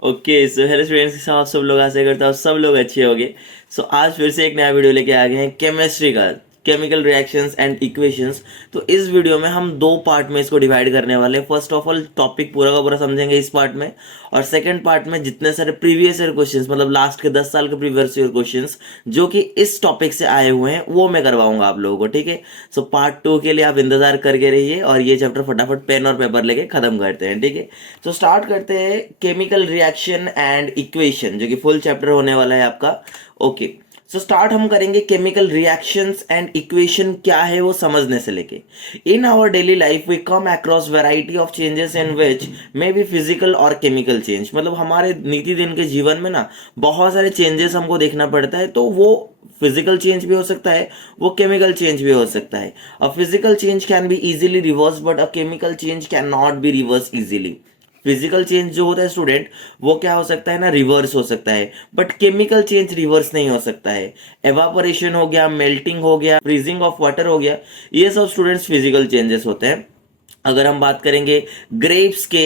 Okay so hello students के साथ सब लोग आशा करता हूँ सब लोग अच्छे होंगे। सो आज फिर से एक नया वीडियो लेके आ गए हैं केमिस्ट्री का, केमिकल रिएक्शंस एंड इक्वेशंस। तो इस वीडियो में हम दो पार्ट में इसको डिवाइड करने वाले हैं। फर्स्ट ऑफ ऑल टॉपिक पूरा का पूरा समझेंगे इस पार्ट में, और सेकंड पार्ट में जितने सारे प्रीवियस ईयर क्वेश्चंस, मतलब लास्ट के 10 साल के प्रीवियस ईयर क्वेश्चंस जो कि इस टॉपिक से आए हुए हैं वो मैं करवाऊंगा आप लोगों को। ठीक है, सो पार्ट 2 के लिए आप इंतजार करके रहिए और ये चैप्टर फटाफट पेन और पेपर लेके खत्म करते हैं। ठीक है, तो स्टार्ट करते हैं केमिकल रिएक्शन एंड इक्वेशन, जो कि फुल चैप्टर होने वाला है आपका। ओके, सो स्टार्ट हम करेंगे केमिकल रिएक्शंस एंड इक्वेशन क्या है वो समझने से लेके। In our daily life we come across variety of changes in which may be physical और केमिकल चेंज। मतलब हमारे नित्य दिन के जीवन में ना बहुत सारे चेंजेस हमको देखना पड़ता है, तो वो फिजिकल चेंज भी हो सकता है, वो केमिकल चेंज भी हो सकता है। A physical change can be easily reverse but a chemical change can not be reverse easily. Physical change जो होता है स्टूडेंट, वो क्या हो सकता है ना, रिवर्स हो सकता है, बट केमिकल चेंज रिवर्स नहीं हो सकता है। एवापोरेशन हो गया, मेल्टिंग हो गया, फ्रीजिंग ऑफ वाटर हो गया, ये सब स्टूडेंट्स फिजिकल चेंजेस होते हैं। अगर हम बात करेंगे ग्रेप्स के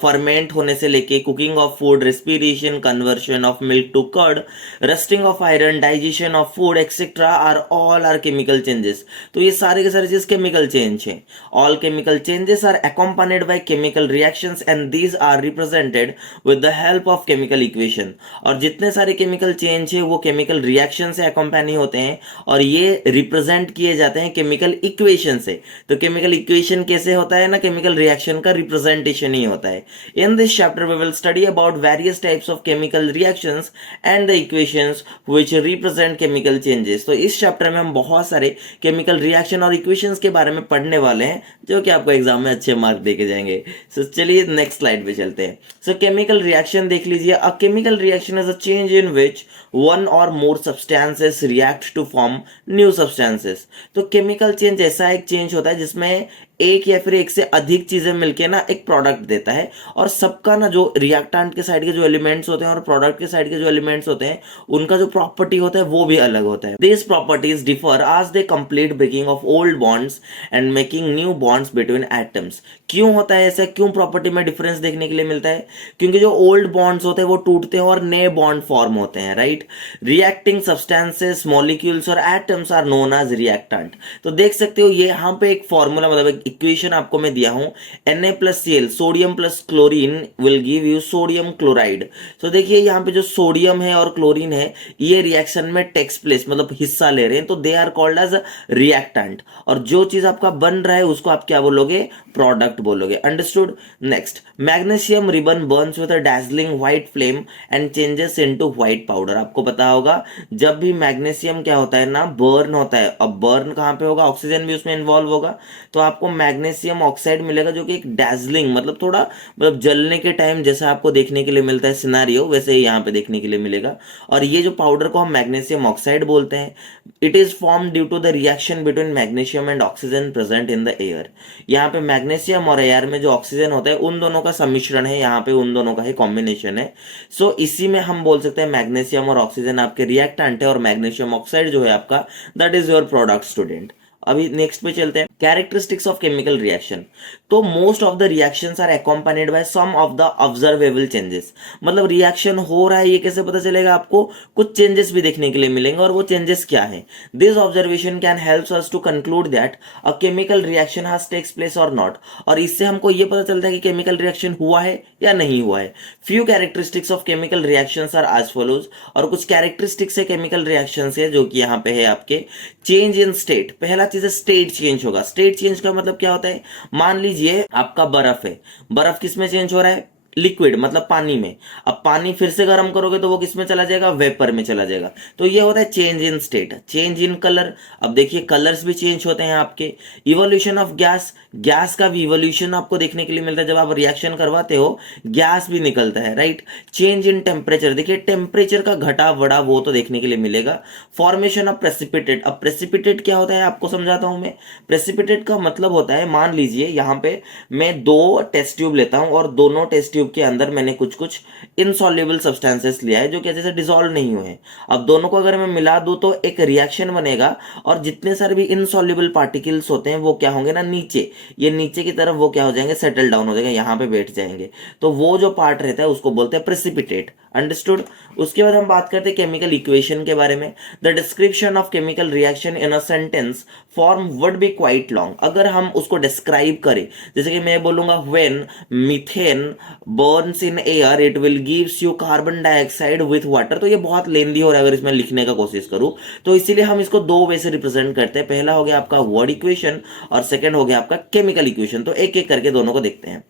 फर्मेंट होने से लेके cooking of food, respiration, conversion of milk to curd, rusting of iron, digestion of food etcetera are all are chemical changes. तो ये सारे के सारे चीज केमिकल चेंज है। All chemical changes are accompanied by chemical reactions and these are represented with the help of chemical equation। और जितने सारे केमिकल चेंज है वो केमिकल रिएक्शन से अकम्पैनी होते हैं और ये रिप्रेजेंट किए जाते हैं केमिकल इक्वेशन से। तो केमिकल इक्वेशन कैसे होता है ना, केमिकल रिएक्शन का रिप्रेजेंटेशन ही होता है। In this chapter we will study about various types of chemical reactions and the equations which represent chemical changes. तो इस चैप्टर में हम बहुत सारे केमिकल रिएक्शन और इक्वेशंस के बारे में पढ़ने वाले हैं, जो कि आपको एग्जाम में अच्छे मार्क देके जाएंगे। सो चलिए नेक्स्ट स्लाइड पे चलते हैं। सो केमिकल रिएक्शन देख लीजिए। A chemical reaction is a change in which one or more substances react to form new substances. तो केमिकल चेंज ऐसा एक चेंज होता है जिसमें एक या फिर एक से अधिक चीजें मिलके ना एक प्रोडक्ट देता है, और सबका ना जो रिएक्टेंट के साइड के जो एलिमेंट्स होते हैं और प्रोडक्ट के साइड के जो एलिमेंट्स होते हैं उनका जो प्रॉपर्टी होता है वो भी अलग होता है। This properties differ as they complete breaking of old bonds and making new bonds between atoms. क्यों होता है ऐसा, क्यों प्रॉपर्टी में डिफरेंस देखने के लिए मिलता है? क्योंकि जो ओल्ड बॉन्ड्स होते हैं वो टूटते हैं और नए बॉन्ड फॉर्म होते हैं, राइट। रिएक्टिंग सब्सटेंसेस, मॉलिक्यूल्स और atoms are known as reactant. तो देख सकते हो ये यहाँ पे एक फॉर्मूला, मतलब एक इक्वेशन आपको मैं दिया हूं, Na+Cl, sodium plus chlorine will give you sodium chloride. तो देखिए यहाँ पे जो सोडियम है और क्लोरीन है ये रिएक्शन में टेक्स प्लेस, मतलब हिस्सा ले रहे हैं, तो they are called as reactant. और जो चीज आपका बन रहा है उसको आप क्या बोलोगे, प्रोडक्ट बोलोगे। Understood. Next, magnesium ribbon Burns with a dazzling white flame and changes into white powder. आपको पता होगा जब भी मैग्नीशियम क्या होता है ना, बर्न होता है। अब बर्न कहां पे होगा, ऑक्सीजन भी उसमें इन्वॉल्व होगा, तो आपको मैग्नीशियम ऑक्साइड मिलेगा जो कि एक डैजलिंग, मतलब थोड़ा मतलब जलने के टाइम जैसा आपको देखने के लिए मिलता है सिनारियो, वैसे ही यहाँ पे देखने के लिए मिलेगा। और ये जो पाउडर को हम मैग्नीशियम ऑक्साइड बोलते हैं, it is form due to the reaction between magnesium and oxygen present in the air. यहाँ पे मैग्नीशियम और एयर में जो ऑक्सीजन होता है उन दोनों का सम्मिश्रण है, यहाँ पे उन दोनों का ही कॉम्बिनेशन है। सो इसी में हम बोल सकते हैं मैग्नीशियम और ऑक्सीजन आपके रिएक्टेंट है और मैग्नीशियम ऑक्साइड जो है आपका, that is your product student. अभी नेक्स्ट पे चलते हैं, कैरेक्टरिस्टिक्स ऑफ केमिकल रिएक्शन। तो most of the reactions are accompanied by some of the observable changes. मतलब रिएक्शन हो रहा है ये कैसे पता चलेगा आपको, कुछ चेंजेस भी देखने के लिए मिलेंगे, और वो चेंजेस क्या है। This observation can help us to conclude that a chemical reaction has takes place और नॉट। और इससे हमको ये पता चलता है कि केमिकल रिएक्शन हुआ है या नहीं हुआ है। Few characteristics of chemical reactions are as follows. और कुछ कैरेक्टरिस्टिक्स है केमिकल रिएक्शंस है जो कि यहाँ पे है आपके। चेंज इन स्टेट, पहला चीज है स्टेट चेंज होगा। स्टेट चेंज का मतलब क्या होता है, मान लीजिए आपका बर्फ है, बर्फ किस में चेंज हो रहा है, लिक्विड मतलब पानी में। अब पानी फिर से गर्म करोगे तो वो किस में चला जाएगा, वेपर में चला जाएगा। तो ये होता है change in state. Change in colour, अब देखिए कलर्स भी चेंज होते हैं आपके। इवोल्यूशन ऑफ गैस, गैस का भी इवोल्यूशन आपको देखने के लिए मिलता है, जब आप रिएक्शन करवाते हो गैस भी निकलता है, राइट। चेंज इन टेम्परेचर, देखिए टेम्परेचर का घटा बढ़ा वो तो देखने के लिए मिलेगा। फॉर्मेशन ऑफ प्रेसिपिटेट, अब प्रेसिपिटेट क्या होता है आपको समझाता हूं मैं। प्रेसिपिटेट का मतलब होता है, मान लीजिए यहां पे मैं दो टेस्ट ट्यूब लेता हूं और दोनों टेस्ट ट्यूब के अंदर मैंने कुछ कुछ इनसॉल्युबल सब्सटेंसेस लिया है जो कि जैसे डिसॉल्व नहीं हुए हैं। अब दोनों को अगर मैं मिला दूं तो एक रिएक्शन बनेगा, और जितने सारे भी इनसॉल्युबल पार्टिकल्स होते हैं वो क्या होंगे ना, नीचे, ये नीचे की तरफ वो क्या हो जाएंगे, सेटल डाउन हो जाएंगे, यहाँ पे बैठ जाएंगे। तो वो जो पार्ट रहता है उसको बोलते हैं प्रेसिपिटेट। अंडरस्टूड। उसके बाद हम बात करते हैं केमिकल इक्वेशन के बारे में। The description of chemical reaction in a sentence form would be quite long. अगर हम उसको डिस्क्राइब करें, जैसे कि मैं बोलूंगा when methane Burns in air it will gives you carbon dioxide with water, तो ये बहुत लेंदी हो रहा है अगर इसमें लिखने का कोशिश करूं। तो इसीलिए हम इसको दो वे से रिप्रेजेंट करते हैं। पहला हो गया आपका वर्ड इक्वेशन और सेकंड हो गया आपका केमिकल इक्वेशन। तो एक एक करके दोनों को देखते हैं।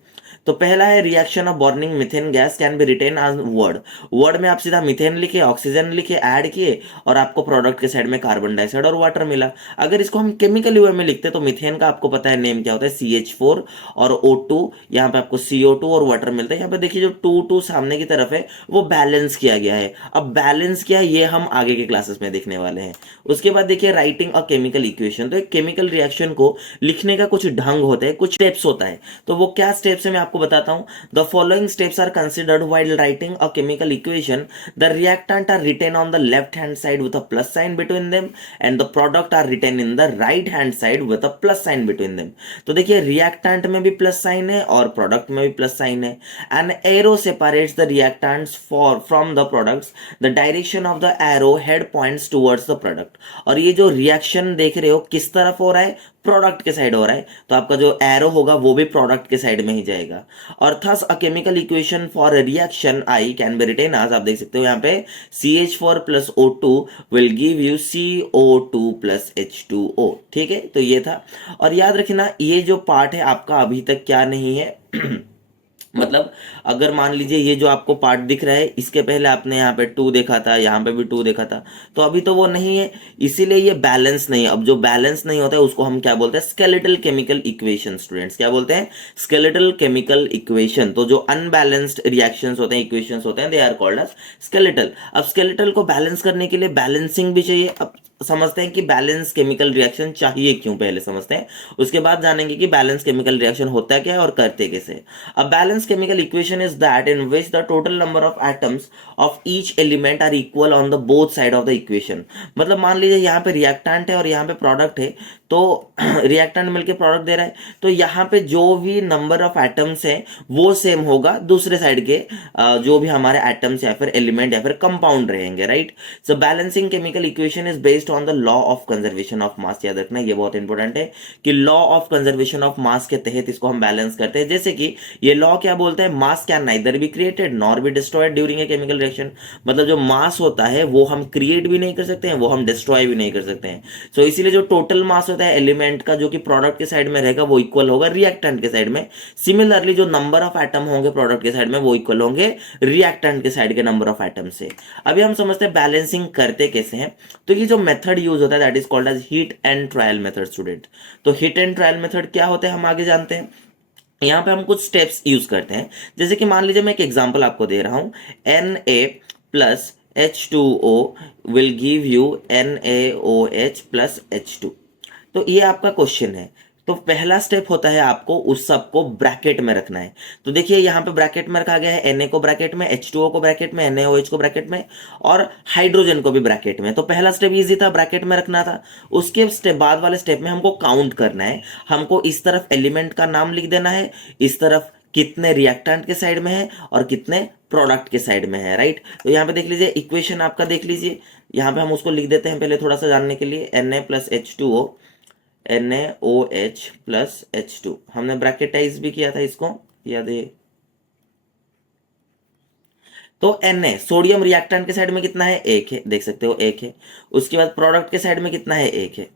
तो पहला है reaction of burning methane gas can be written as word. Word में आप सीधा मीथेन लिखे, ऑक्सीजन लिखे, ऐड किए, और आपको प्रोडक्ट के साइड में कार्बन डाइऑक्साइड और वाटर मिला। अगर इसको हम केमिकल वे में लिखते तो मीथेन का आपको पता है नेम क्या होता है, CH4 और O2, यहाँ पे आपको CO2 और वाटर मिलता है। यहाँ पे देखिए जो 2 सामने की तरफ है वो बैलेंस किया गया है। अब बैलेंस किया ये हम आगे के क्लासेस में देखने वाले हैं। उसके बाद देखिए राइटिंग अ केमिकल इक्वेशन। तो एक केमिकल रिएक्शन को लिखने का कुछ ढंग होता है, कुछ स्टेप्स होता है। तो वो क्या स्टेप्स है मैं आपको बताता हूं। The following steps are considered while writing a chemical equation. The reactant are written on the left hand side with a plus sign between them, and the product are written in the right hand side with a plus sign between them. तो देखिए reactant में भी plus sign है और product में भी plus sign है। An arrow separates the reactants for from the products. The direction of the arrow head points towards the product. और ये जो रिएक्शन देख रहे हो किस तरफ हो रहा है, प्रोडक्ट के साइड हो रहा है, तो आपका जो एरो होगा वो भी प्रोडक्ट के साइड में ही जाएगा। और thus a chemical equation for reaction I can be written as, आप देख सकते हो यहाँ पे CH4 plus O2 will give you CO2 plus H2O। ठीक है, तो ये था। और याद रखना ये जो पार्ट है आपका अभी तक क्या नहीं है मतलब अगर मान लीजिए ये जो आपको पार्ट दिख रहा है, इसके पहले आपने यहाँ पे 2 देखा था, यहाँ पे भी 2 देखा था, तो अभी तो वो नहीं है, इसीलिए ये बैलेंस नहीं है। अब जो बैलेंस नहीं होता है उसको हम क्या बोलते हैं, स्केलेटल केमिकल इक्वेशन। स्टूडेंट्स क्या बोलते हैं, स्केलेटल केमिकल इक्वेशन। तो जो अनबैलेंस्ड रिएक्शंस होते हैं, इक्वेशंस होते हैं, they are called as skeletal. अब स्केलेटल को बैलेंस करने के लिए बैलेंसिंग भी चाहिए। अब समझते हैं कि बैलेंस केमिकल रिएक्शन चाहिए क्यों, पहले समझते हैं, उसके बाद जानेंगे कि बैलेंस केमिकल रिएक्शन होता क्या है और करते कैसे। अब balance chemical equation is that in which the total number of atoms of each element are equal on the both side of the equation. मतलब मान लीजिए यहाँ पे रिएक्टेंट है और यहाँ पे प्रोडक्ट है, तो रिएक्टेंट मिलके प्रोडक्ट दे रहा है, तो यहाँ पे जो भी नंबर ऑफ एटम्स हैं वो सेम होगा दूसरे साइड के जो भी हमारे एटम्स या फिर एलिमेंट या फिर कंपाउंड रहेंगे, right. So balancing chemical equation is based on the law of conservation of mass. याद रखना ये बहुत इंपॉर्टेंट है कि law of conservation of mass के तहत इसको हम बैलेंस करते हैं। जैसे कि ये लॉ क्या बोलता है, मास can neither be created nor be destroyed during a chemical reaction. मतलब जो मास होता है वो हम क्रिएट भी नहीं कर सकते हैं, वो हम डिस्ट्रॉय भी नहीं कर सकते हैं। सो इसीलिए जो टोटल मास होता है एलिमेंट का जो कि प्रोडक्ट के साइड में रहेगा वो इक्वल होगा रिएक्टेंट के साइड में। सिमिलरली जो नंबर ऑफ एटम होंगे प्रोडक्ट के साइड में वो इक्वल होंगे रिएक्टेंट के साइड के नंबर ऑफ एटम से। अभी हम समझते हैं बैलेंसिंग करते कैसे हैं। तो ये जो मेथड यूज होता है that is called as hit and trial method. Student तो हीट एंड ट्रायल मेथड क्या होता है हम आगे जानते हैं। यहाँ पे हम कुछ स्टेप्स यूज करते हैं। जैसे कि मान लीजिए मैं एक एग्जांपल आपको दे रहा हूं, Na plus H2O will give you NaOH plus H2। तो ये आपका क्वेश्चन है। तो पहला स्टेप होता है आपको उस सब को ब्रैकेट में रखना है। तो देखिए यहाँ पे ब्रैकेट में रखा गया है, Na को ब्रैकेट में, H2O को ब्रैकेट में, NaOH को ब्रैकेट में और हाइड्रोजन को भी ब्रैकेट में। तो पहला स्टेप इजी था, ब्रैकेट में रखना था। उसके स्टेप बाद वाले स्टेप में हमको काउंट करना है। हमको इस तरफ एलिमेंट का नाम लिख देना है, इस तरफ कितने रिएक्टेंट के साइड में है और कितने प्रोडक्ट के साइड में है, राइट। तो यहाँ पे देख लीजिए इक्वेशन आपका देख लीजिए, यहाँ पे हम उसको लिख देते हैं पहले थोड़ा सा जानने के लिए। Na plus H2O NaOH plus H2 हमने ब्रैकेटाइज भी किया था इसको, याद है। तो Na सोडियम रिएक्टेंट के साइड में कितना है, 1 है, देख सकते हो 1 है। उसके बाद प्रोडक्ट के साइड में कितना है, 1 है।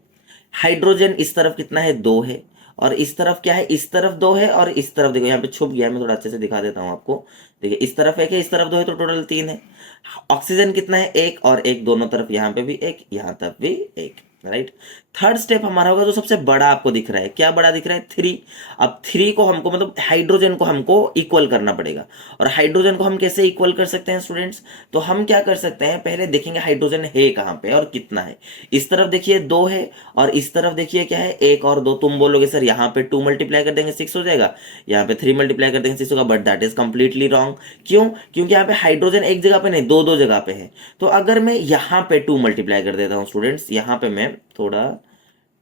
हाइड्रोजन इस तरफ कितना है, 2 है। और इस तरफ क्या है, इस तरफ 2 है और इस तरफ देखो यहाँ पे छुप गया है, मैं थोड़ा अच्छे से दिखा देता हूँ आपको। देखिए इस तरफ 1 है, इस तरफ 2 है, तो टोटल 3 है। ऑक्सीजन कितना है, 1 और 1 दोनों तरफ, यहाँ पे भी 1, यहाँ तक भी 1, राइट। थर्ड स्टेप हमारा होगा जो सबसे बड़ा आपको दिख रहा है, क्या बड़ा दिख रहा है, 3। अब 3 को हमको मतलब हाइड्रोजन को हमको इक्वल करना पड़ेगा। और हाइड्रोजन को हम कैसे इक्वल कर सकते हैं स्टूडेंट्स, तो हम क्या कर सकते हैं, पहले देखेंगे हाइड्रोजन है कहाँ पे और कितना है। इस तरफ देखिए 2 है और इस तरफ देखिए क्या है, 1 और 2। तुम बोलोगे सर यहाँ पे 2 मल्टीप्लाई कर देंगे 6 हो जाएगा, यहाँ पे 3 मल्टीप्लाई कर देंगे 6 होगा, but that is completely wrong. क्यों, क्योंकि यहाँ पे हाइड्रोजन एक जगह पे नहीं, दो दो जगह पे है। तो अगर मैं यहाँ पे 2 मल्टीप्लाई कर देता हूँ स्टूडेंट्स, यहाँ पे मैं थोड़ा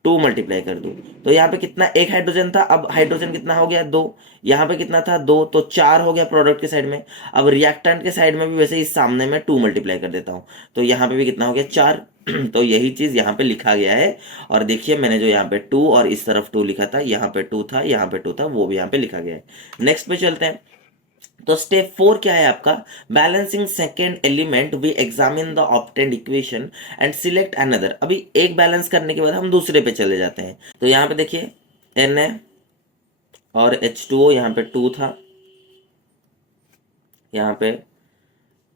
2 मल्टीप्लाई कर दूं, तो यहाँ पे कितना, एक हाइड्रोजन था, अब हाइड्रोजन कितना हो गया, 2। यहाँ पे कितना था, 2, तो 4 हो गया प्रोडक्ट के साइड में। अब रिएक्टेंट के साइड में भी वैसे इस सामने में 2 मल्टीप्लाई कर देता हूँ, तो यहाँ पे भी कितना हो गया, 4। तो यही चीज यहाँ पे लिखा गया है। और देखिए मैंने जो यहाँ पे 2 और इस तरफ 2 लिखा था, यहाँ पे 2 था, यहाँ पे 2 था, वो भी यहाँ पे लिखा गया है। नेक्स्ट पे चलते हैं। तो स्टेप 4 क्या है आपका, balancing second element, we examine the obtained equation and select another. अभी एक बैलेंस करने के बाद हम दूसरे पे चले जाते हैं। तो यहाँ पे देखिए Na और H2O, यहाँ पे 2 था, यहाँ पे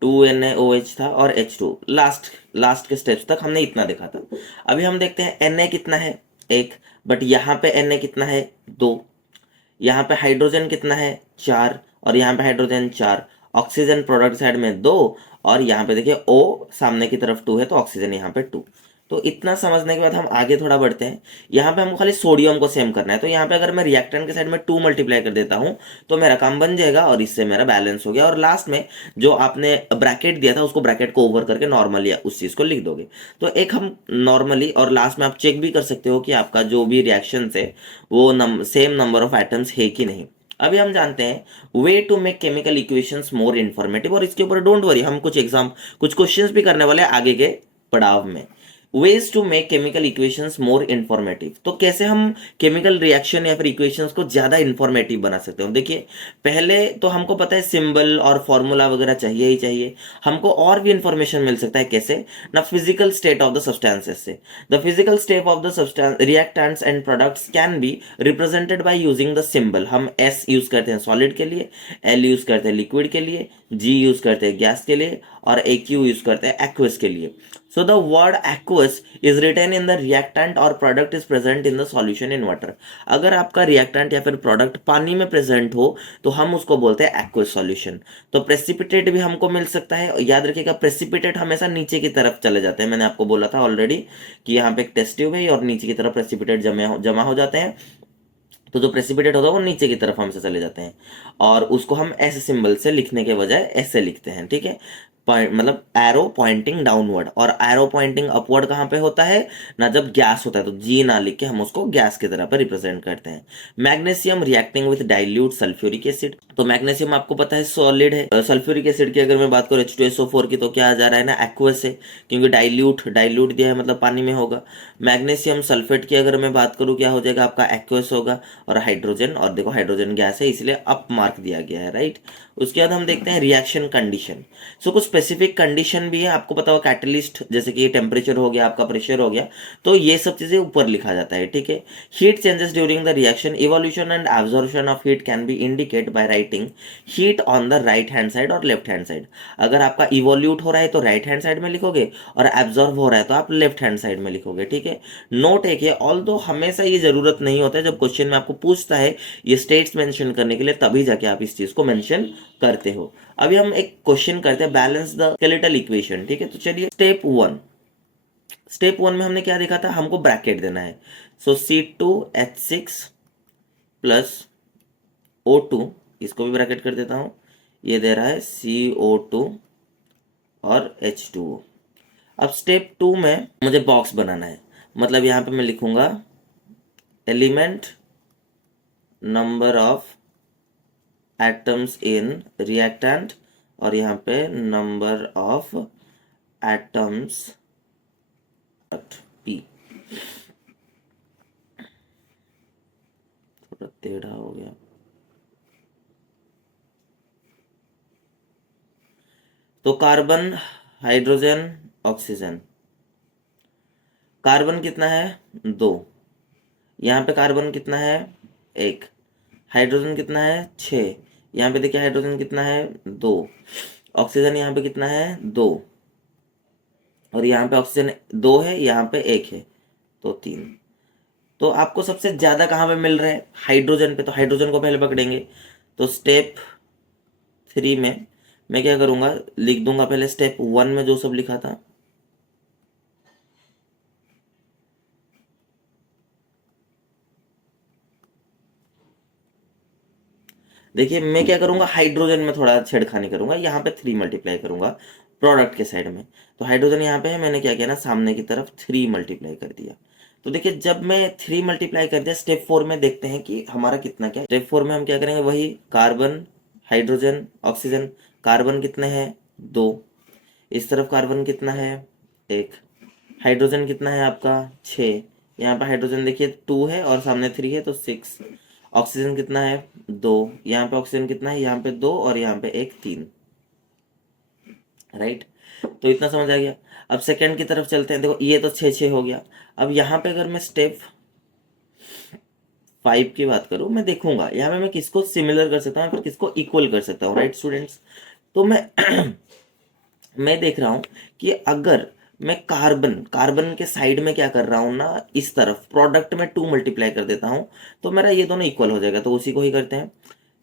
2NaOH था और H2। लास्ट के स्टेप्स तक हमने इतना देखा था। अभी हम देखते हैं Na कितना है, 1, बट यहाँ पे Na कितना है, 2। यहाँ पे हाइड्रोजन कितना है, 4, और यहाँ पे हाइड्रोजन 4। ऑक्सीजन प्रोडक्ट साइड में 2, और यहाँ पे देखिए O सामने की तरफ 2 है, तो ऑक्सीजन यहाँ पे 2। तो इतना समझने के बाद हम आगे थोड़ा बढ़ते हैं। यहाँ पे हमको खाली सोडियम को सेम करना है, तो यहाँ पे अगर मैं रिएक्टेंट के साइड में 2 मल्टीप्लाई कर देता हूँ तो मेरा काम बन जाएगा और इससे मेरा बैलेंस हो गया। और लास्ट में जो आपने ब्रैकेट दिया था उसको ब्रैकेट को ओवर करके नॉर्मली उस चीज को लिख दोगे। तो एक हम नॉर्मली, और लास्ट में आप चेक भी कर सकते हो कि आपका जो भी रिएक्शन है वो सेम नंबर ऑफ एटम्स है कि नहीं। अभी हम जानते हैं way to make chemical equations more informative, और इसके ऊपर डोंट वरी, हम कुछ क्वेश्चंस भी करने वाले हैं आगे के पड़ाव में। Ways to make chemical equations more informative, तो कैसे हम केमिकल रिएक्शन या फिर इक्वेशंस को ज्यादा इंफॉर्मेटिव बना सकते हो। देखिए पहले तो हमको पता है सिंबल और फॉर्मूला वगैरह चाहिए ही चाहिए, हमको और भी इंफॉर्मेशन मिल सकता है कैसे ना, physical state of the substances से। The physical state of the substance reactants and products can be represented by using the symbol. हम एस यूज करते हैं सॉलिड के लिए, एल यूज करते हैं लिक्विड के लिए, जी यूज करते हैं गैस के लिए, और ए क्यू यूज करते हैं एक्वस के लिए। So the word aqueous is written in the reactant or product is present in the solution in water। अगर आपका reactant या फिर product पानी में present हो तो हम उसको बोलते हैं aqueous solution। तो precipitate भी हमको मिल सकता है। याद रखिएगा precipitate हमेशा नीचे की तरफ चले जाते हैं, मैंने आपको बोला था ऑलरेडी कि यहाँ पे एक टेस्ट ट्यूब है और नीचे की तरफ precipitate जमा हो जाते हैं। तो जो प्रेसिपिटेट होता है वो नीचे की तरफ हमसे चले जाते हैं, और उसको हम एस सिंबल से लिखने के बजाय ऐसे लिखते हैं, ठीक है। मतलब एरो पॉइंटिंग डाउनवर्ड, और एरो पॉइंटिंग अपवर्ड कहाँ पे होता है ना, जब गैस होता है तो जी ना लिख के हम उसको गैस की तरह पे रिप्रेजेंट करते हैं। Magnesium reacting with dilute sulphuric acid, तो मैग्नीशियम आपको पता है सॉलिड है। सल्फ्यूरिक एसिड की अगर मैं बात करूँ H2SO4 की, तो क्या आ जा रहा है ना, एक्वस है, क्योंकि डाइल्यूट दिया है मतलब पानी में होगा। मैग्नीशियम सल्फेट की अगर मैं बात करूँ क्या हो जाएगा आपका, एक्वस होगा। और हाइड्रोजन, और देखो हाइड्रोजन गैस है इसलिए अप मार्क दिया गया है, राइट। उसके बाद हम देखते हैं रिएक्शन कंडीशन। सो कुछ स्पेसिफिक कंडीशन भी है, आपको पता हो कैटलिस्ट, जैसे कि टेम्परेचर हो गया, आपका प्रेशर हो गया, तो ये सब चीजें ऊपर लिखा जाता है, ठीक है। Heat changes during the reaction, evolution and absorption of heat can be indicate by writing heat on the right hand side और लेफ्ट हैंड साइड। अगर आपका इवोल्यूट हो रहा है तो राइट हैंड साइड में लिखोगे, और एब्जॉर्ब हो रहा है तो आप लेफ्ट हैंड साइड में लिखोगे, ठीक है। नोट एक है, ऑल्दो हमेशा ये जरूरत नहीं होता है, जब क्वेश्चन में आपको पूछता है ये स्टेट्स मेंशन करने के लिए, तभी जाके आप इस चीज को मेंशन करते हो। अभी हम एक क्वेश्चन करते हैं, बैलेंस द स्केलेटल इक्वेशन, ठीक है। तो चलिए स्टेप 1 में हमने क्या देखा था, हमको ब्रैकेट देना है। सो C2H6 प्लस O2, इसको भी ब्रैकेट कर देता हूं, ये दे रहा है CO2 और H2O। अब स्टेप 2 में मुझे बॉक्स बनाना है, मतलब यहां पे मैं लिखूंगा element number of atoms in reactant, और यहाँ पे नंबर ऑफ एटम्स P। थोड़ा टेढ़ा हो गया। तो कार्बन, हाइड्रोजन, ऑक्सीजन, कार्बन कितना है 2, यहाँ पे कार्बन कितना है 1, हाइड्रोजन कितना है 6, यहाँ पे देखिए हाइड्रोजन कितना है 2, ऑक्सीजन यहाँ पे कितना है 2, और यहाँ पे ऑक्सीजन 2 है, यहाँ पे 1 है, तो 3। तो आपको सबसे ज्यादा कहाँ पे मिल रहा है? हाइड्रोजन पे। तो हाइड्रोजन को पहले पकड़ेंगे। तो स्टेप 3 में मैं क्या करूंगा, लिख दूंगा पहले स्टेप 1 में जो सब लिखा था। देखिए मैं क्या करूंगा, हाइड्रोजन में थोड़ा छेड़खानी करूंगा, यहाँ पे 3 मल्टीप्लाई करूंगा प्रोडक्ट के साइड में। तो हाइड्रोजन यहाँ पे है, मैंने क्या किया ना, सामने की तरफ 3 मल्टीप्लाई कर दिया। तो देखिए जब मैं 3 मल्टीप्लाई कर दिया, स्टेप 4 में देखते हैं कि हमारा कितना क्या है। स्टेप 4 में हम क्या करेंगे, वही कार्बन, हाइड्रोजन, ऑक्सीजन। कार्बन कितने हैं? 2। इस तरफ कार्बन कितना है? 1। हाइड्रोजन कितना है आपका? 6। यहाँ पे हाइड्रोजन देखिए 2 है और सामने 3 है, तो 6। ऑक्सीजन कितना है? 2। यहाँ पे ऑक्सीजन कितना है? यहाँ पे 2 और यहाँ पे 1, 3। राइट। तो इतना समझ आ गया। अब सेकंड की तरफ चलते हैं। देखो ये तो 6 हो गया। अब यहाँ पे अगर मैं स्टेप 5 की बात करूँ, मैं देखूंगा यहाँ पे मैं किसको सिमिलर कर सकता हूँ, फिर किसको इक्वल कर सकता हूँ। राइट स्टूडेंट्स, तो मैं मैं देख रहा हूं कि अगर मैं कार्बन कार्बन के साइड में क्या कर रहा हूं ना, इस तरफ प्रोडक्ट में 2 मल्टीप्लाई कर देता हूं, तो मेरा ये दोनों इक्वल हो जाएगा। तो उसी को ही करते हैं,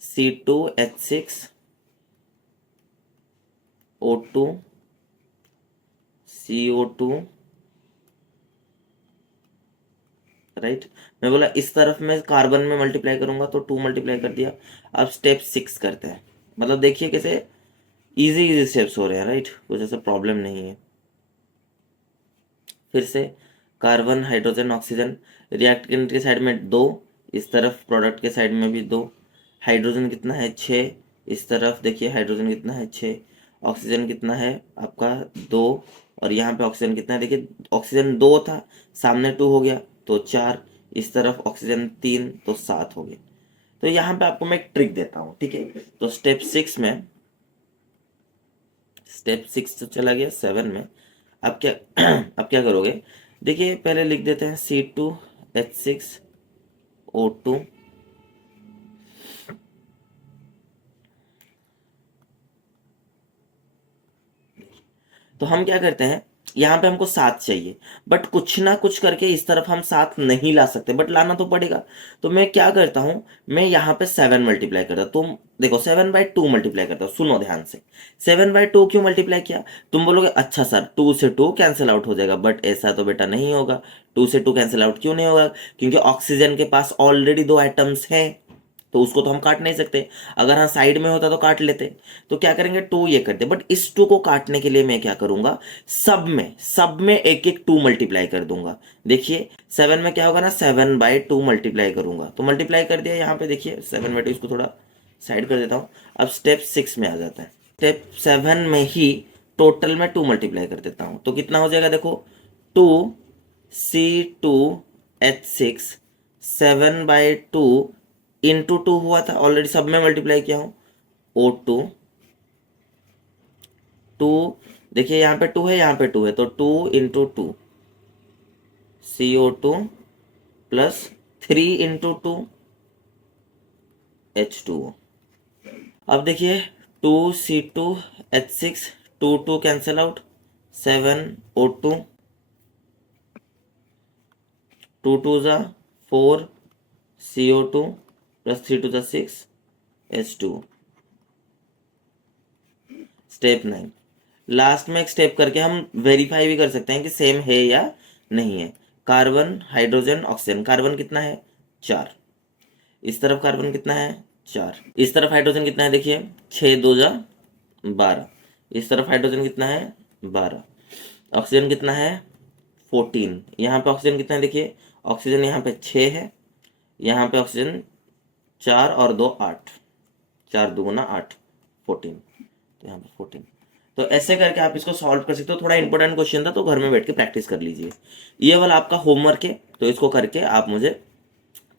C2H6O2 CO2। राइट, मैं बोला इस तरफ में कार्बन में मल्टीप्लाई करूंगा तो 2 मल्टीप्लाई कर दिया। अब स्टेप 6 करते हैं। मतलब देखिए कैसे इजी इजी स्टेप्स हो रहे हैं। राइट, कुछ ऐसा प्रॉब्लम नहीं है। फिर से कार्बन, हाइड्रोजन, ऑक्सीजन, रिएक्टेंट के साइड में 2, इस तरफ प्रोडक्ट के साइड में भी 2। हाइड्रोजन कितना है? 6। इस तरफ देखिए हाइड्रोजन कितना है? 6। ऑक्सीजन कितना है आपका? 2। और यहाँ पे ऑक्सीजन कितना है? देखिए ऑक्सीजन 2 था, सामने 2 हो गया तो 4। इस तरफ ऑक्सीजन 3 तो 7 हो गए। तो यहाँ पे आपको मैं एक ट्रिक देता हूँ, ठीक है। तो स्टेप 6 में, स्टेप 6 तो चला गया 7 में। अब क्या अब क्या करोगे, देखिए पहले लिख देते हैं C2H6O2। तो हम क्या करते हैं, यहाँ पे हमको 7 चाहिए, बट कुछ ना कुछ करके इस तरफ हम 7 नहीं ला सकते, बट लाना तो पड़ेगा। तो मैं क्या करता हूँ, मैं यहाँ पे 7 मल्टीप्लाई करता हूँ। तुम देखो 7/2 मल्टीप्लाई करता हूँ, सुनो ध्यान से। 7/2 क्यों मल्टीप्लाई किया? तुम बोलोगे अच्छा सर 2 से 2 कैंसिल आउट हो जाएगा, बट ऐसा तो बेटा नहीं होगा। 2 से 2 कैंसिल आउट क्यों नहीं होगा? क्योंकि ऑक्सीजन के पास ऑलरेडी 2 एटम्स हैं, तो उसको तो हम काट नहीं सकते। अगर हाँ साइड में होता तो काट लेते। तो क्या करेंगे, 2 ये करते, बट इस 2 को काटने के लिए मैं क्या करूंगा, सब में एक एक 2 मल्टीप्लाई कर दूंगा। देखिए 7 में क्या होगा ना, 7/2 मल्टीप्लाई करूंगा। तो मल्टीप्लाई कर दिया यहाँ पे, देखिए 7/2, इसको थोड़ा साइड कर देता हूँ। अब स्टेप 6 में आ जाता है। स्टेप 7 में ही टोटल में 2 मल्टीप्लाई कर देता हूँ, तो कितना हो जाएगा देखो, 2C2H6 7/2 इंटू 2 हुआ था, ऑलरेडी सब में मल्टीप्लाई किया हूं। O2 2, देखिए यहाँ पे 2 है, यहाँ पे 2 है, तो 2 into 2 CO2 plus 3 into 2 H2O। अब देखिए 2C2H6 2 कैंसिल आउट, 7O2, 2 ज़ा 4 CO2 प्लस 3 ज़ा 6 H2O। स्टेप 9, लास्ट में एक स्टेप करके हम वेरीफाई भी कर सकते हैं कि सेम है या नहीं है। Carbon, hydrogen, oxygen. कार्बन कितना है? 4। इस तरफ कार्बन कितना है? 4। इस तरफ हाइड्रोजन कितना है? देखिए 6 2 जा 12। इस तरफ हाइड्रोजन कितना है? 12। ऑक्सीजन कितना है? 14। यहाँ पे ऑक्सीजन कितना है? देखिए ऑक्सीजन यहाँ पे 6 है, यहाँ पे ऑक्सीजन 4 और 2 8, 4 2 8 14, तो यहाँ पे 14। तो ऐसे करके आप इसको सॉल्व कर सकते हो। थोड़ा इंपॉर्टेंट क्वेश्चन था, तो घर में बैठ के प्रैक्टिस कर लीजिए। ये वाला आपका होमवर्क है, तो इसको करके आप मुझे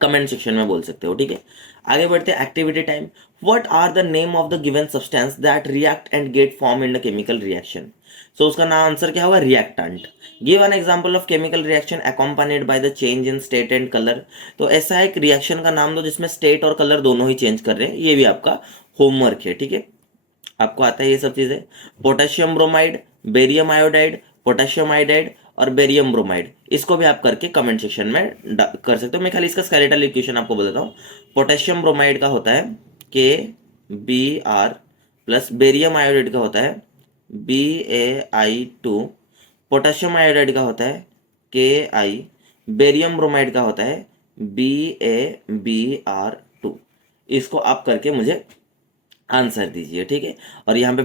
कमेंट सेक्शन में बोल सकते हो, ठीक है। आगे बढ़ते हैं, activity time. What are the name of the given substance that react and get form in the chemical reaction? So उसका नाम आंसर क्या होगा? Reactant. Give an example of chemical reaction accompanied by the change in state and colour. तो ऐसा एक reaction का नाम दो जिसमें स्टेट और कलर दोनों ही चेंज कर रहे हैं। ये भी आपका होमवर्क है, ठीक है, आपको आता है ये सब चीजें। Potassium bromide, barium iodide, potassium iodide और बेरियम ब्रोमाइड, इसको भी आप करके कमेंट सेक्शन में कर सकते हो। मैं खाली इसका स्केलेटल इक्वेशन आपको बता देता हूँ। पोटेशियम ब्रोमाइड का होता है KBr प्लस बेरियम आयोडाइड का होता है BaI2, पोटेशियम आयोडाइड का होता है Ki, बेरियम ब्रोमाइड का होता है BaBr2। इसको आप करके मुझे आंसर दीजिए, ठीक है। और यहाँ पे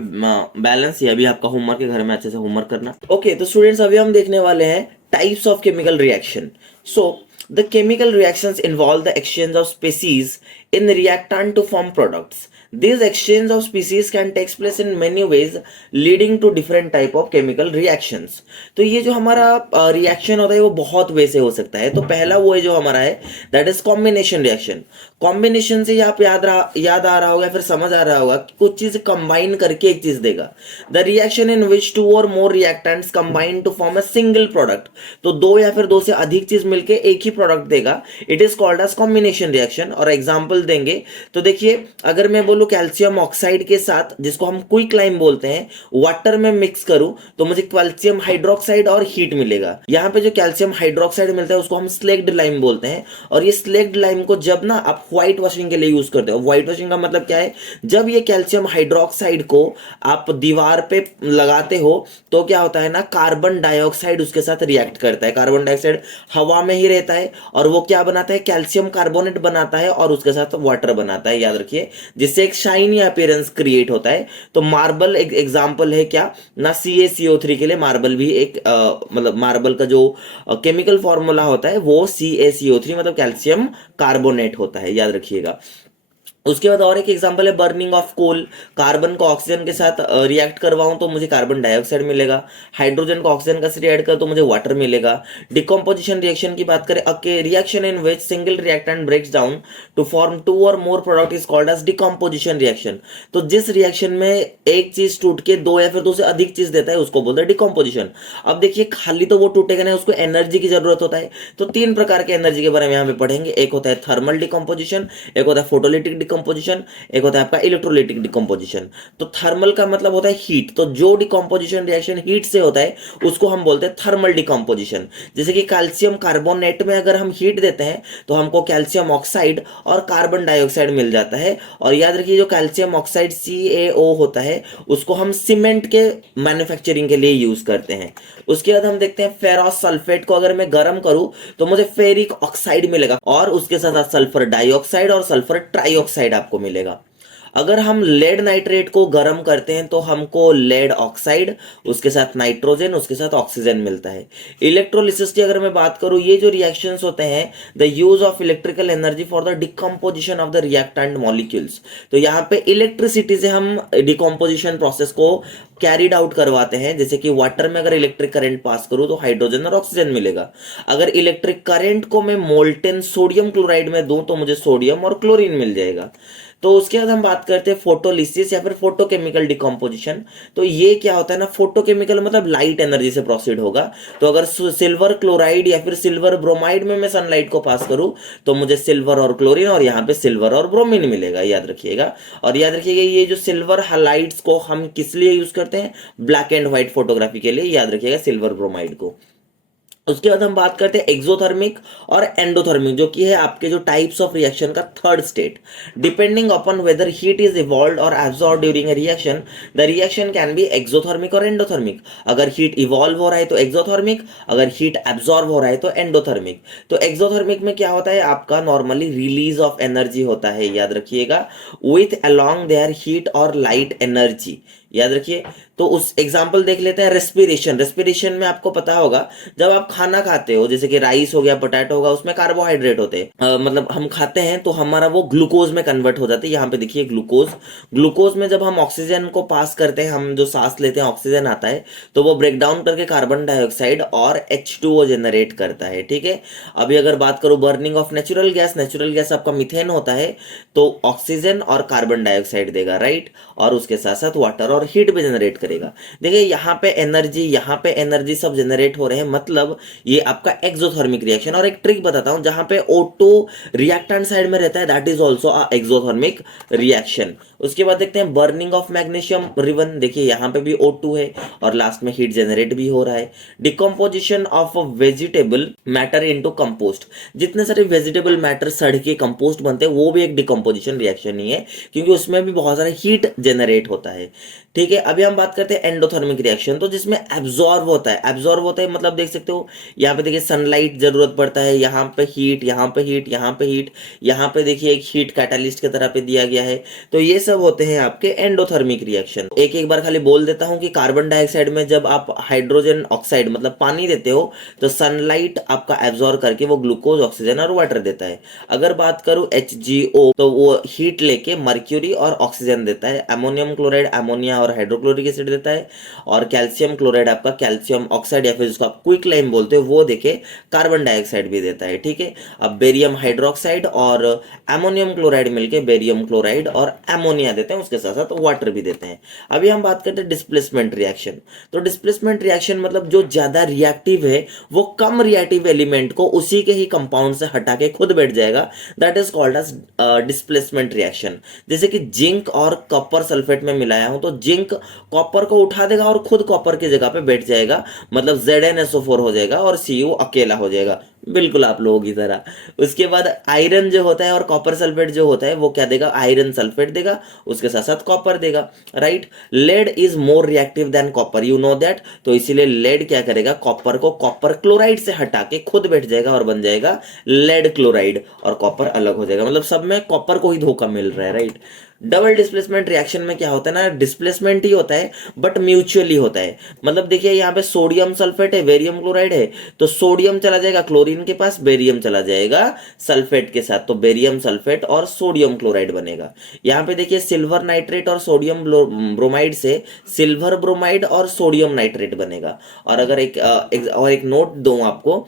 बैलेंस, ये भी आपका होमवर्क है, घर में अच्छे से होमवर्क करना। ओके तो स्टूडेंट्स अभी हम देखने वाले हैं types of chemical reaction. So the chemical reactions involve the exchange of species in reactant to form products. This exchange of species can take place in many ways leading to different type of chemical reactions. तो ये जो हमारा reaction होता है वो बहुत वे से हो सकता है। तो पहला वो है जो हमारा है that is combination reaction. Combination से आप याद आ रहा होगा, फिर समझ आ रहा होगा कि कुछ चीज कंबाइन करके एक चीज देगा। The reaction in which two or more reactants combine to form a single product, तो दो या फिर दो से अधिक चीज मिलके एक ही प्रोडक्ट देगा, it is called as combination reaction. और एग्जांपल देंगे तो देखिए, अगर मैं बोलूं कैल्शियम ऑक्साइड के साथ, जिसको हम क्विक लाइम बोलते हैं, वाटर में मिक्स करूं तो मुझे कैल्शियम हाइड्रोक्साइड और हीट मिलेगा। यहाँ पे जो कैल्शियम हाइड्रोक्साइड मिलता है उसको हम स्लेक्ड लाइम बोलते हैं। और ये स्लेक्ड लाइम को जब ना आप व्हाइट वॉशिंग के लिए यूज करते हो, व्हाइट वॉशिंग का मतलब क्या है, जब ये कैल्शियम हाइड्रोक्साइड को आप दीवार पे लगाते हो तो क्या होता है ना, कार्बन डाइऑक्साइड उसके साथ रिएक्ट करता है। कार्बन डाइऑक्साइड हवा में ही रहता है और वो क्या बनाता है, कैल्शियम कार्बोनेट बनाता है और उसके साथ वाटर बनाता है, याद रखिए, जिससे एक शाइनी अपीयरेंस क्रिएट होता है। तो मार्बल एक एग्जांपल है क्या ना, CaCO3 के लिए मार्बल भी एक मतलब मार्बल का जो केमिकल फॉर्मूला होता है वो CaCO3 मतलब कैल्शियम कार्बोनेट होता है, याद रखिएगा। उसके बाद और एक एग्जांपल है बर्निंग ऑफ कोल। कार्बन को ऑक्सीजन के साथ रिएक्ट करवाऊं तो मुझे कार्बन डाइऑक्साइड मिलेगा, हाइड्रोजन को ऑक्सीजन का रिएक्ट कर तो मुझे वाटर मिलेगा। डिकम्पोजिशन रिएक्शन की बात करें, a reaction in which single reactant breaks down to form two or more product is called as decomposition reaction. तो जिस रिएक्शन में एक चीज टूट के दो या फिर दो से अधिक चीज देता है उसको बोलते हैं डिकम्पोजिशन। अब देखिए, खाली तो वो टूटेगा नहीं, उसको एनर्जी की जरूरत होता है। तो तीन प्रकार के एनर्जी के बारे में यहाँ पे पढ़ेंगे। एक होता है थर्मल डिकम्पोजिशन, एक होता है फोटोलिटिक डिकम्पोजिशन, एक होता है आपका इलेक्ट्रोलाइटिक डिकम्पोजिशन। तो थर्मल का मतलब होता है हीट, तो जो डिकम्पोजिशन रिएक्शन हीट से होता है उसको हम बोलते हैं थर्मल डिकम्पोजिशन। जैसे कि कैल्शियम कार्बोनेट में अगर हम हीट देते हैं तो हमको कैल्शियम ऑक्साइड और कार्बन डाइऑक्साइड मिल जाता है। और याद रखिए, जो कैल्शियम ऑक्साइड CaO होता है उसको हम सीमेंट के मैन्युफैक्चरिंग के लिए यूज करते हैं। उसके बाद हम देखते हैं फेरस सल्फेट को अगर मैं गर्म करूं तो मुझे फेरिक ऑक्साइड मिलेगा और उसके साथ सल्फर डाइऑक्साइड और सल्फर ट्राइऑक्साइड आपको मिलेगा। अगर हम लेड नाइट्रेट को गर्म करते हैं तो हमको लेड ऑक्साइड, उसके साथ नाइट्रोजन, उसके साथ ऑक्सीजन मिलता है। इलेक्ट्रोलिसिस की अगर मैं बात करूं, ये जो रिएक्शंस होते हैं, the use of electrical energy for the decomposition of the reactant molecules. तो यहाँ पे इलेक्ट्रिसिटी से हम डिकम्पोजिशन प्रोसेस को कैरिड आउट करवाते हैं। जैसे कि वाटर में अगर इलेक्ट्रिक करंट पास करूं तो हाइड्रोजन और ऑक्सीजन मिलेगा। अगर इलेक्ट्रिक करंट को मैं मोल्टेन सोडियम क्लोराइड में दूं तो मुझे सोडियम और क्लोरीन मिल जाएगा। तो उसके बाद हम बात करते हैं फोटोलिसिस या फिर फोटोकेमिकल डिकम्पोजिशन। तो ये क्या होता है ना, फोटोकेमिकल मतलब लाइट एनर्जी से प्रोसीड होगा। तो अगर सिल्वर क्लोराइड या फिर सिल्वर ब्रोमाइड में मैं सनलाइट को पास करूं तो मुझे सिल्वर और क्लोरीन और यहाँ पे सिल्वर और ब्रोमीन मिलेगा, याद रखिएगा। और याद रखिएगा, ये जो सिल्वर हाइलाइट्स को हम किस लिए यूज करते हैं, ब्लैक एंड व्हाइट फोटोग्राफी के लिए, याद रखिएगा सिल्वर ब्रोमाइड को। उसके बाद हम बात करते हैं एक्सोथर्मिक और एंडोथर्मिक, जो कि है आपके जो टाइप्स ऑफ रिएक्शन का third state. Depending upon whether heat is evolve or absorb during a reaction, the reaction can be exothermic or endothermic. अगर हीट इवॉल्व हो रहा है तो एक्सोथर्मिक, अगर हीट एब्सॉर्ब हो रहा है तो एंडोथर्मिक। तो एक्सोथर्मिक में क्या होता है, आपका नॉर्मली रिलीज ऑफ एनर्जी होता है, याद रखिएगा, विथ अलोंग देयर हीट और लाइट एनर्जी, याद रखिए। तो उस एग्जांपल देख लेते हैं रेस्पिरेशन। रेस्पिरेशन में आपको पता होगा, जब आप खाना खाते हो, जैसे कि राइस हो गया, पोटैटो होगा, उसमें कार्बोहाइड्रेट होते हैं, मतलब हम खाते हैं तो हमारा वो ग्लूकोज में कन्वर्ट हो जाते हैं। यहाँ पे देखिए ग्लूकोज, ग्लूकोज में जब हम ऑक्सीजन को पास करते हैं, हम जो सांस लेते हैं ऑक्सीजन आता है तो वो ब्रेक डाउन करके कार्बन डाइऑक्साइड और H2O जनरेट करता है, ठीक है। अभी अगर बात करूं burning of natural gas, natural gas आपका मीथेन होता है, तो ऑक्सीजन और कार्बन डाइऑक्साइड देगा, राइट, और उसके साथ साथ वाटर और हीट भी जनरेट करेगा। देखिए यहाँ पे एनर्जी सब जनरेट हो रहे हैं, मतलब ये आपका एक्सोथर्मिक रिएक्शन। और एक ट्रिक बताता हूं, जहां पे O2 रिएक्टेंट साइड में रहता है, that is also a exothermic reaction. उसके बाद देखते हैं बर्निंग ऑफ मैग्नीशियम रिवन, देखिए यहाँ पे भी O2 है और लास्ट में हीट जनरेट भी हो रहा है। Decomposition of vegetable matter into compost, जितने सारे वेजिटेबल मैटर सड़ के कंपोस्ट बनते हैं वो भी एक डिकम्पोजिशन रिएक्शन ही है, क्योंकि उसमें भी बहुत सारा हीट जनरेट होता है। ठीक है, अभी हम बात करते हैं एंडोथर्मिक रिएक्शन, तो जिसमें एब्जॉर्ब होता है। एब्जॉर्ब होता है मतलब देख सकते हो यहाँ पे देखिए सनलाइट जरूरत पड़ता है, यहाँ पे हीट, यहाँ पे हीट, यहाँ पे हीट, यहाँ पे देखिए एक हीट कैटालिस्ट की तरह पे दिया गया है। तो ये सब होते हैं आपके एंडोथर्मिक रिएक्शन। एक बार खाली बोल देता हूँ कि कार्बन डाइऑक्साइड में जब आप हाइड्रोजन ऑक्साइड मतलब पानी देते हो तो सनलाइट आपका एब्जॉर्ब करके वो ग्लूकोज, ऑक्सीजन और वाटर देता है। अगर बात करूं HGO तो वो हीट लेके मर्क्यूरी और ऑक्सीजन देता है। अमोनियम क्लोराइड अमोनिया और हाइड्रोक्लोरिक एसिड देता है, और कैल्शियम क्लोराइड आपका कैल्शियम ऑक्साइड या फिर जिसको आप क्विक लाइम बोलते हो वो देके कार्बन डाइऑक्साइड भी देता है। ठीक है, अब बेरियम हाइड्रोक्साइड और अमोनियम क्लोराइड मिलके बेरियम क्लोराइड और अमोनिया देते हैं, उसके साथ साथ वाटर भी देते हैं। अभी हम बात करते हैं डिस्प्लेसमेंट रिएक्शन। तो डिस्प्लेसमेंट रिएक्शन मतलब जो ज्यादा रिएक्टिव है वो कम रिएक्टिव एलिमेंट को उसी के ही कंपाउंड से हटा के खुद बैठ जाएगा, that is called as displacement reaction. जैसे कि जिंक और कॉपर सल्फेट में मिलाया हूं तो जिंक कॉपर को उठा देगा और खुद कॉपर की जगह पे बैठ जाएगा, मतलब ZnSO4 हो जाएगा और Cu अकेला हो जाएगा, बिल्कुल आप लोगों की तरह। उसके बाद आयरन जो होता है और कॉपर सल्फेट जो होता है वो क्या देगा, आयरन सल्फेट देगा, उसके साथ साथ कॉपर देगा, right. Lead is more reactive than copper, you know that. तो इसीलिए लेड क्या करेगा, कॉपर को कॉपर क्लोराइड से हटा के खुद बैठ जाएगा और बन जाएगा लेड क्लोराइड, और कॉपर अलग हो जाएगा, मतलब सब में कॉपर को ही धोखा मिल रहा है, राइट। डबल डिस्प्लेसमेंट रिएक्शन में क्या होता है ना, डिस्प्लेसमेंट ही होता है बट म्यूचुअली होता है। मतलब देखिए यहाँ पे सोडियम सल्फेट है, बेरियम क्लोराइड है, तो सोडियम चला जाएगा क्लोरीन के पास, बेरियम चला जाएगा सल्फेट के साथ, तो बेरियम सल्फेट और सोडियम क्लोराइड बनेगा। यहाँ पे देखिए सिल्वर नाइट्रेट और सोडियम ब्रोमाइड से सिल्वर ब्रोमाइड और सोडियम नाइट्रेट बनेगा। और अगर एक नोट दूं आपको,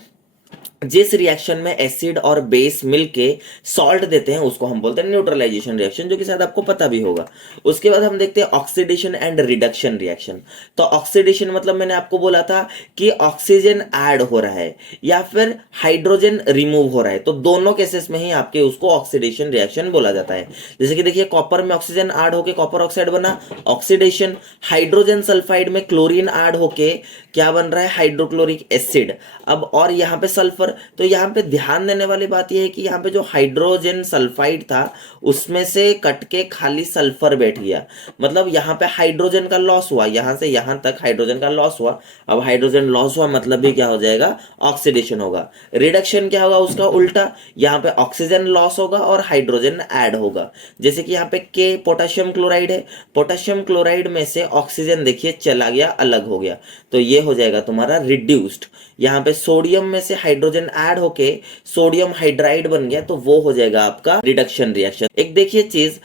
जिस रिएक्शन में एसिड और बेस मिलके सॉल्ट देते हैं उसको हम बोलते हैं न्यूट्रलाइजेशन रिएक्शन, जो कि शायद आपको पता भी होगा। उसके बाद हम देखते हैं ऑक्सीडेशन एंड रिडक्शन रिएक्शन। तो ऑक्सीडेशन मतलब मैंने आपको बोला था कि ऑक्सीजन ऐड हो रहा है या फिर हाइड्रोजन रिमूव हो रहा है, तो दोनों केसेस में ही आपके उसको ऑक्सीडेशन रिएक्शन बोला जाता है। जैसे कि देखिए कॉपर में ऑक्सीजन ऐड होके कॉपर ऑक्साइड बना, ऑक्सीडेशन। हाइड्रोजन सल्फाइड में क्लोरीन ऐड होके क्या बन रहा है, हाइड्रोक्लोरिक एसिड। अब और यहाँ पे सल्फर, तो यहाँ पे ध्यान देने वाली बात यह है कि यहाँ पे जो हाइड्रोजन सल्फाइड था उसमें से कट के खाली सल्फर बैठ गया, मतलब यहाँ पे हाइड्रोजन का लॉस हुआ, यहाँ से यहाँ तक हाइड्रोजन का लॉस हुआ। अब हाइड्रोजन लॉस हुआ मतलब भी क्या हो जाएगा, ऑक्सीडेशन होगा। रिडक्शन क्या होगा, उसका उल्टा, यहाँ पे ऑक्सीजन लॉस होगा और हाइड्रोजन ऐड होगा। जैसे कि यहाँ पे के पोटेशियम क्लोराइड है, पोटेशियम क्लोराइड में से ऑक्सीजन देखिए चला गया, अलग हो गया, तो ये हो जाएगा तुम्हारा रिड्यूस्ड। यहाँ पे सोडियम में से हाइड्रोजन ऐड होके सोडियम हाइड्राइड बन गया, तो वो हो जाएगा आपका रिडक्शन रिएक्शन। एक देखिए चीज,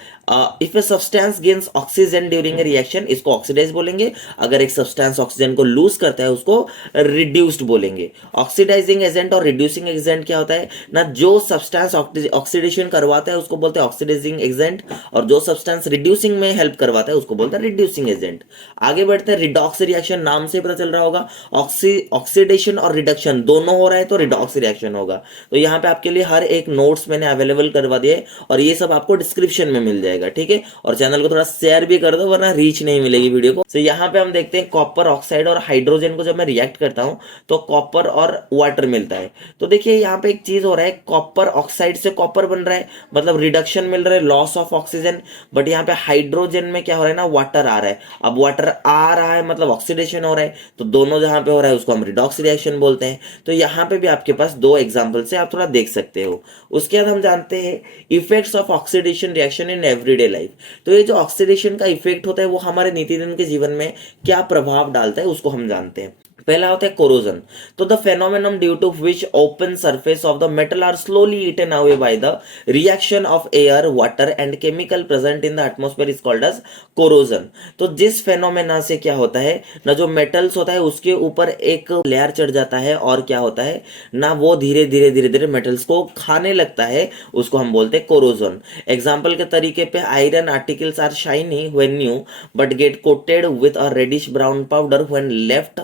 if a substance gains oxygen during a reaction, इसको ऑक्सीडाइज बोलेंगे। अगर एक सब्सटेंस ऑक्सीजन को लूज करता है उसको रिड्यूस्ड बोलेंगे। ऑक्सीडाइजिंग एजेंट और रिड्यूसिंग एजेंट क्या होता है ना, जो सब्सटेंस ऑक्सीडेशन करवाता है उसको बोलते हैं ऑक्सीडाइजिंग एजेंट, और जो सब्सटेंस रिड्यूसिंग में हेल्प करवाता है उसको बोलते हैं रिड्यूसिंग एजेंट। आगे बढ़ते हैं, रिडॉक्स रिएक्शन, नाम से पता चल रहा होगा ऑक्सीडेशन और रिडक्शन दोनों हो रहा है तो रिडॉक्स रिएक्शन होगा। तो यहाँ पे आपके लिए हर एक नोट्स मैंने अवेलेबल करवा दिए और ये सब आपको डिस्क्रिप्शन में मिल जाएगा, ठीक है। और चैनल को थोड़ा शेयर भी कर दो वरना रीच नहीं मिलेगी वीडियो को। तो यहाँ पे हम देखते हैं कॉपर ऑक्साइड और हाइड्रोजन को जब मैं रिएक्ट करता हूँ तो कॉपर और वाटर मिलता है। तो देखिए यहाँ पे एक चीज हो रहा है, कॉपर ऑक्साइड से कॉपर बन रहा है, मतलब रिडक्शन मिल रहा है, लॉस ऑफ ऑक्सीजन। बट यहाँ पे हाइड्रोजन में क्या हो रहा है ना, वाटर आ रहा है। अब वाटर आ रहा है मतलब ऑक्सीडेशन हो रहा है, तो दोनों जहां पे हो रहा है उसको हम रिडॉक्स रिएक्शन बोलते हैं। तो यहाँ पे भी आपके पास दो एग्जांपल से आप थोड़ा देख सकते हो। उसके बाद हम जानते हैं effects of oxidation reaction in everyday life. तो ये जो ऑक्सीडेशन का इफेक्ट होता है वो हमारे नित्यदिन के जीवन में क्या प्रभाव डालता है उसको हम जानते हैं। पहला होता है कोरोजन। तो the phenomenon due to which open surface of the metal are slowly eaten away by the reaction of air, water and chemical present in the atmosphere is called as corrosion. तो जिस phenomena से क्या होता है ना, जो metals होता है उसके ऊपर एक लेयर चढ़ जाता है और क्या होता है ना, वो धीरे धीरे धीरे धीरे मेटल्स को खाने लगता है, उसको हम बोलते हैं कोरोजन। एग्जाम्पल के तरीके पे iron articles are shiny when new but get coated with a reddish brown powder when left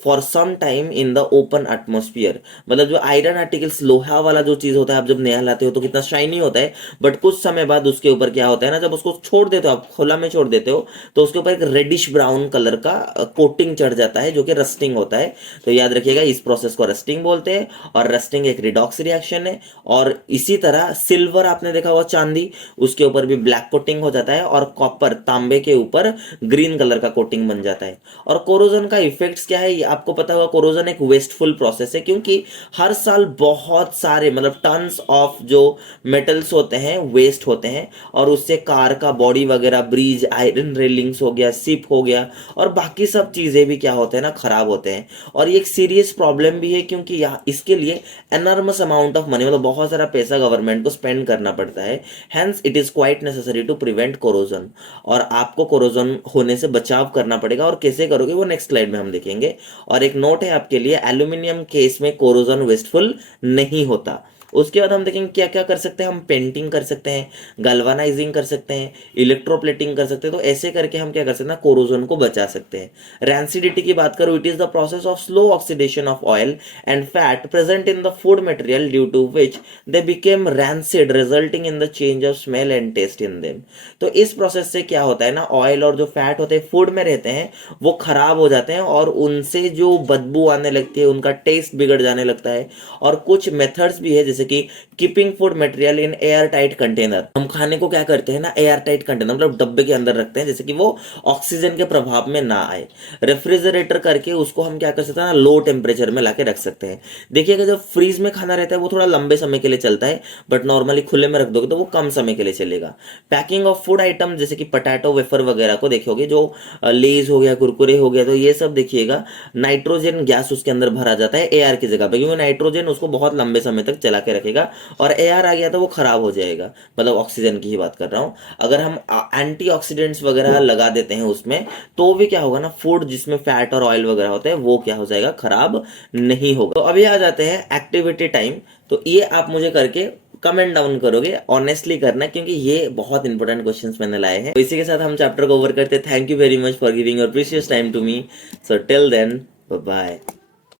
for some time in the open atmosphere. मतलब जो आयरन आर्टिकल्स, लोहा वाला जो चीज होता है, आप जब नया लाते हो तो कितना शाइनी होता है, बट कुछ समय बाद उसके ऊपर क्या होता है ना, जब उसको छोड़ देते हो, आप खुला में छोड़ देते हो, तो उसके ऊपर एक रेडिश ब्राउन कलर का कोटिंग चढ़ जाता है, जो कि रस्टिंग होता है। तो याद रखिएगा, इस प्रोसेस को रस्टिंग बोलते हैं, और रस्टिंग एक रिडॉक्स रिएक्शन है। और इसी तरह सिल्वर आपने देखा होगा, चांदी, उसके ऊपर भी ब्लैक कोटिंग हो जाता है, और कॉपर, तांबे के ऊपर ग्रीन कलर का कोटिंग बन जाता है। और कोरोजन का इफेक्ट्स क्या है, ये आपको पता होगा। कोरोजन एक वेस्टफुल प्रोसेस है, क्योंकि हर साल बहुत सारे, मतलब टन्स ऑफ जो मेटल्स होते हैं वेस्ट होते हैं, और उससे कार का बॉडी वगैरह, ब्रिज, आयरन रेलिंग्स हो गया, शिप हो गया, और बाकी सब चीजें भी क्या होते हैं ना, खराब होते हैं। और ये एक सीरियस प्रॉब्लम भी है, क्योंकि यहाँ इसके लिए एनॉर्मस अमाउंट ऑफ मनी, मतलब बहुत सारा पैसा गवर्नमेंट को स्पेंड करना पड़ता है। Hence it is quite necessary to prevent corrosion. और आपको कोरोजन होने से बचाव करना पड़ेगा, और कैसे करोगे वो नेक्स्ट स्लाइड में हम देखेंगे। और एक नोट है आपके लिए, एल्यूमिनियम केस में कोरोजन वेस्टफुल नहीं होता। उसके बाद हम देखेंगे क्या क्या कर सकते हैं। हम पेंटिंग कर सकते हैं, गैल्वेनाइजिंग कर सकते हैं, इलेक्ट्रोप्लेटिंग कर सकते हैं। तो ऐसे करके हम क्या कर सकते हैं, कोरोजन को बचा सकते हैं। रैंसिडिटी की बात करूं, it is the process of slow oxidation of oil and fat present in the food material due to which they became rancid, resulting in the change of smell and taste in them. तो इस process से क्या होता है ना, oil और जो fat होते हैं फूड में रहते हैं, वो खराब हो जाते हैं, और उनसे जो बदबू आने लगती है, उनका टेस्ट बिगड़ जाने लगता है। और कुछ मेथड्स भी है, जैसे कि keeping food material in air tight container. हम खाने को क्या करते हैं ना, एयर टाइट कंटेनर, मतलब डब्बे के अंदर रखते हैं, जैसे कि वो ऑक्सीजन के प्रभाव में ना आए। रेफ्रिजरेटर करके उसको हम क्या कर सकते हैं ना, लो टेम्परेचर में लाके रख सकते हैं। देखिएगा, जब फ्रीज में खाना रहता है वो थोड़ा लंबे समय के लिए चलता है, बट नॉर्मली खुले में रख दोगे तो वो कम समय के लिए चलेगा। पैकिंग ऑफ फूड आइटम, जैसे कि पटाटो वेफर वगैरह को देखोगे, जो लेज हो गया, कुरकुरे हो गया, तो ये सब देखिएगा, नाइट्रोजन गैस उसके अंदर भरा जाता है एयर की जगह पे, क्योंकि नाइट्रोजन उसको बहुत लंबे समय तक चला के रखेगा, और एयर आ गया तो वो खराब हो जाएगा। मतलब ऑक्सीजन की ही बात कर रहा हूँ। अगर हम एंटीऑक्सीडेंट्स वगैरह लगा देते हैं उसमें, तो भी क्या होगा ना, फूड जिसमें फैट और ऑयल वगैरह होते हैं वो क्या हो जाएगा, खराब नहीं होगा। तो अभी आ जाते हैं एक्टिविटी टाइम। तो ये आप मुझे करके कमेंट डाउन करोगे, ऑनेस्टली करना, क्योंकि ये बहुत इंपॉर्टेंट क्वेश्चंस मैंने लाए हैं। तो इसी के साथ हम चैप्टर को ओवर करते हैं। Thank you very much for giving your precious time to me. So till then, bye bye.